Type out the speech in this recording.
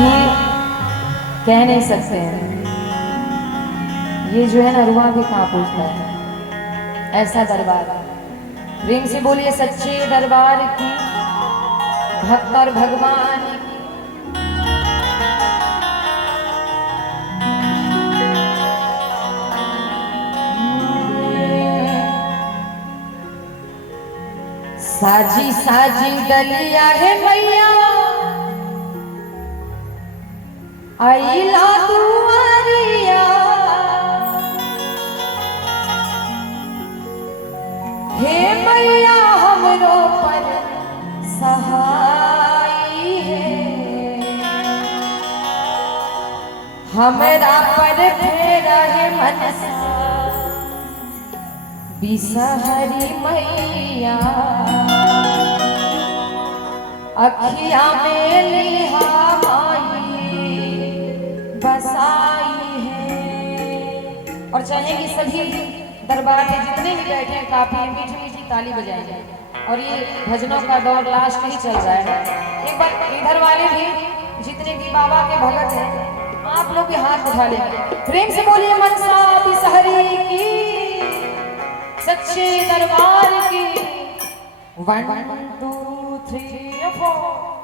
अभी कह नहीं सकते हैं, ये जो है ना रुआ भी कांप उठता है, ऐसा दरबार। प्रेम से बोलिए सच्चे दरबार की, भक्त और भगवान की। साजी साजी दलिया है मैया आइला दुआरिया, हे मैया हमरो पर सहाय है, हमरा पर फेरा है मनसा बिसहरी मैया, अखिया में लिहा बसाई है। और चाहेंगे सभी दरबार में जितने भी बैठे हैं काफी मीठी मीठी ताली बजाई जाए। और ये भजनों का दौर लास्ट ही चल रहा है। एक बार इधर वाले भी जितने भी बाबा के भगत हैं आप लोग भी हाथ उठा लेंगे, प्रेम से बोलिए मनसा बिसहरी की, सच्चे दरबार की। 1 2 3 4